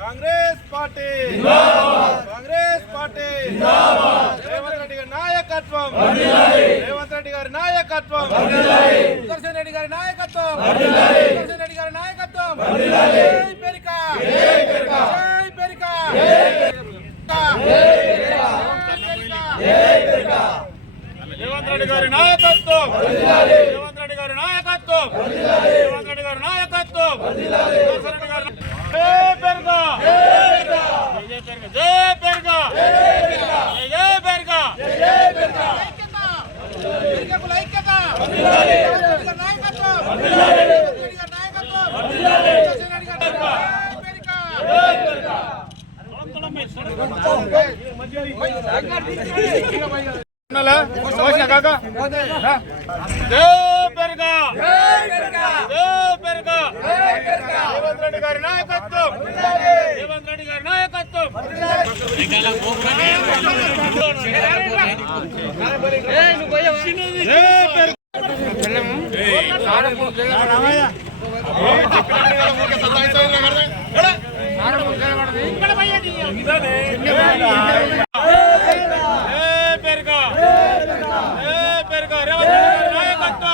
Congress party. Congress party. Revanth Reddy గారి నాయకత్వం. రేవంత్ రెడ్డి గారి నాయకత్వం. సుదర్శన్ రెడ్డి గారి నాయకత్వం. సుదర్శన్ రెడ్డి గారి నాయకత్వం. పెరిక. పెరిక. జై రేవంత్ రెడ్డి గారి నాయకత్వం. రేవంత్ రెడ్డి గారి నాయకత్వం. రేవంత్ రెడ్డి గారి నాయకత్వం. సుదర్శన్ రెడ్డి గారి జై పెరక జై పెరక జై పెరక జై పెరక జై పెరక ఐక్యత నాయకత్వం నాయకత్వం సుదర్శన్ రెడ్డి రేవంత్ రెడ్డి గారి నాయకత్వం! రేవంత్ రెడ్డి గారి నాయకత్వం! జై పెరక. జై పెరక. జై పెరక.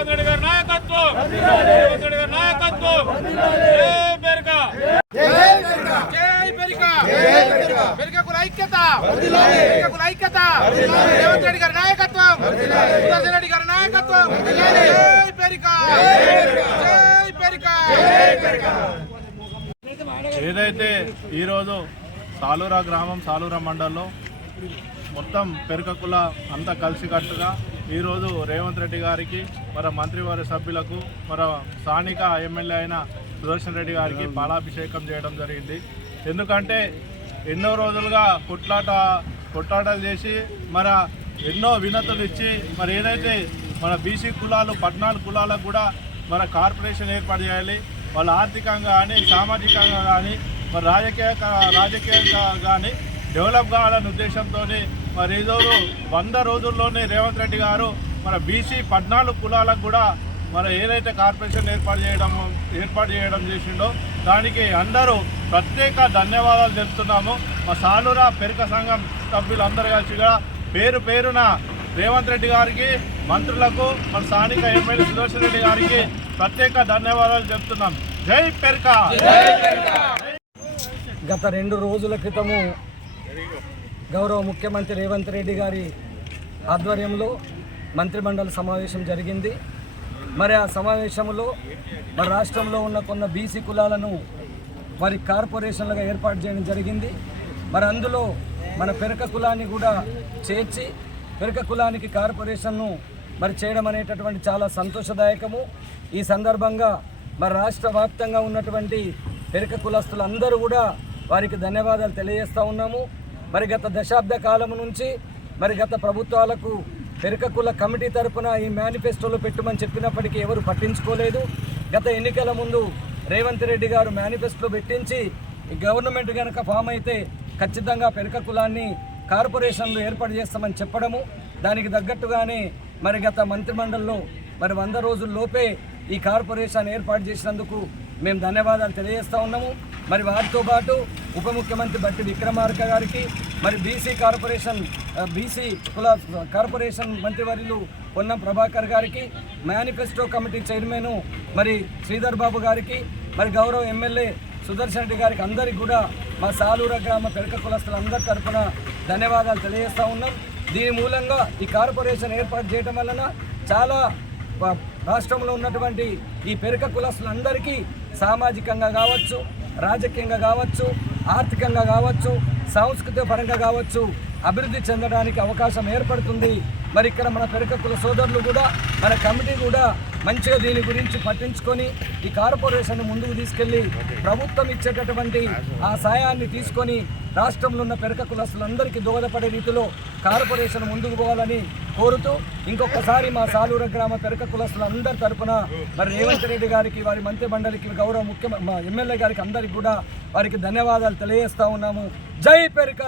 రేవంత్ రెడ్డి గారి నాయకత్వం. రేవంత్ రెడ్డి గారి నాయకత్వం. జై పెరక. జై ఐక్యత. పెరకకుల ఐక్యత. రేవంత్ రెడ్డి గారి నాయకత్వం. సుదర్శన్ రెడ్డి గారి నాయకత్వం. జై పెరక. జై పెరక. ఏదైతే ఈరోజు సాలూరా గ్రామం సాలూరా మండలంలో మొత్తం పెరకకుల అంతా కలిసికట్టుగా ఈరోజు రేవంత్ రెడ్డి గారికి మన మంత్రివారి సభ్యులకు మన స్థానిక ఎమ్మెల్యే అయిన సుదర్శన్ రెడ్డి గారికి పాలాభిషేకం చేయడం జరిగింది. ఎందుకంటే ఎన్నో రోజులుగా కొట్లాట కొట్లాటలు చేసి మన ఎన్నో వినతులు ఇచ్చి మరి ఏదైతే మన బీసీ కులాలు పద్నాలుగు కులాలకు కూడా మన కార్పొరేషన్ ఏర్పాటు చేయాలి వాళ్ళ ఆర్థికంగా కానీ సామాజికంగా కానీ మరి రాజకీయ రాజకీయంగా కానీ డెవలప్ కావాలనే ఉద్దేశంతో మరి ఏదో వంద రోజుల్లోనే రేవంత్ రెడ్డి గారు మన బీసీ పద్నాలుగు కులాలకు కూడా మన ఏదైతే కార్పొరేషన్ ఏర్పాటు చేయడం ఏర్పాటు చేయడం చేసిండో దానికి అందరూ ప్రత్యేక ధన్యవాదాలు తెలుపుతున్నాము. మా సాలురా పెరుక సంఘం సభ్యులందరూ కలిసి కూడా పేరు పేరున రేవంత్ రెడ్డి గారికి మంత్రులకు మన స్థానిక ఎమ్మెల్యే సుదర్శన్ రెడ్డి గారికి ప్రత్యేక ధన్యవాదాలు చెప్తున్నాం. జై పెరక! గత రెండు రోజుల క్రితము గౌరవ ముఖ్యమంత్రి రేవంత్ రెడ్డి గారి ఆధ్వర్యంలో మంత్రిమండలి సమావేశం జరిగింది. మరి ఆ సమావేశంలో మన రాష్ట్రంలో ఉన్న కొన్ని బీసీ కులాలను వారి కార్పొరేషన్లుగా ఏర్పాటు చేయడం జరిగింది. మరి అందులో మన పెరక కులాన్ని కూడా చేర్చి పెరక కులానికి కార్పొరేషన్ను మరి చేయడం అనేటటువంటి చాలా సంతోషదాయకము. ఈ సందర్భంగా మరి రాష్ట్ర వ్యాప్తంగా ఉన్నటువంటి పెరక కులస్తులందరూ కూడా వారికి ధన్యవాదాలు తెలియజేస్తూ ఉన్నాము. మరి గత దశాబ్ద కాలం నుంచి మరి గత ప్రభుత్వాలకు పెరకకుల కమిటీ తరపున ఈ మేనిఫెస్టోలో పెట్టమని చెప్పినప్పటికీ ఎవరు పట్టించుకోలేదు. గత ఎన్నికల ముందు రేవంత్ రెడ్డి గారు మేనిఫెస్టో పెట్టించి గవర్నమెంట్ కనుక ఫామ్ అయితే ఖచ్చితంగా పెరక కులాన్ని కార్పొరేషన్లు ఏర్పాటు చేస్తామని చెప్పడము దానికి తగ్గట్టుగానే మరి గత మంత్రిమండలిలో మరి వంద రోజుల్లోపే ఈ కార్పొరేషన్ ఏర్పాటు చేసినందుకు మేము ధన్యవాదాలు తెలియజేస్తూ ఉన్నాము. మరి వారితో పాటు ఉప ముఖ్యమంత్రి బట్టి విక్రమార్క గారికి మరి బీసీ కార్పొరేషన్ బీసీ కుల కార్పొరేషన్ మంత్రివర్యులు పొన్నం ప్రభాకర్ గారికి మేనిఫెస్టో కమిటీ చైర్మన్ మరి శ్రీధర్ బాబు గారికి మరి గౌరవ ఎమ్మెల్యే సుదర్శన్ రెడ్డి గారికి అందరికి కూడా మా సాలూర గ్రామ పెరక కులస్తులందరి తరఫున ధన్యవాదాలు తెలియజేస్తూ ఉన్నాం. దీని మూలంగా ఈ కార్పొరేషన్ ఏర్పాటు చేయడం వలన చాలా రాష్ట్రంలో ఉన్నటువంటి ఈ పెరక కులస్తులందరికీ సామాజికంగా కావచ్చు రాజకీయంగా కావచ్చు ఆర్థికంగా కావచ్చు సాంస్కృతిక పరంగా కావచ్చు అభివృద్ధి చెందడానికి అవకాశం ఏర్పడుతుంది. మరి ఇక్కడ మన పెరక కుల సోదరులు కూడా మన కమిటీ కూడా మంచిగా దీని గురించి పట్టించుకొని ఈ కార్పొరేషన్ ముందుకు తీసుకెళ్ళి ప్రభుత్వం ఇచ్చేటటువంటి ఆ సాయాన్ని తీసుకొని రాష్ట్రంలో ఉన్న పెరక కులస్తులందరికీ దోహదపడే రీతిలో కార్పొరేషన్ ముందుకు పోవాలని కోరుతూ ఇంకొకసారి మా సాలూర గ్రామ పెరక కులస్తులందరి తరపున మరి రేవంత్ రెడ్డి గారికి వారి మంత్రి మండలికి గౌరవ ముఖ్య మా ఎమ్మెల్యే గారికి అందరికి కూడా వారికి ధన్యవాదాలు తెలియజేస్తా ఉన్నాము. జై పెరక!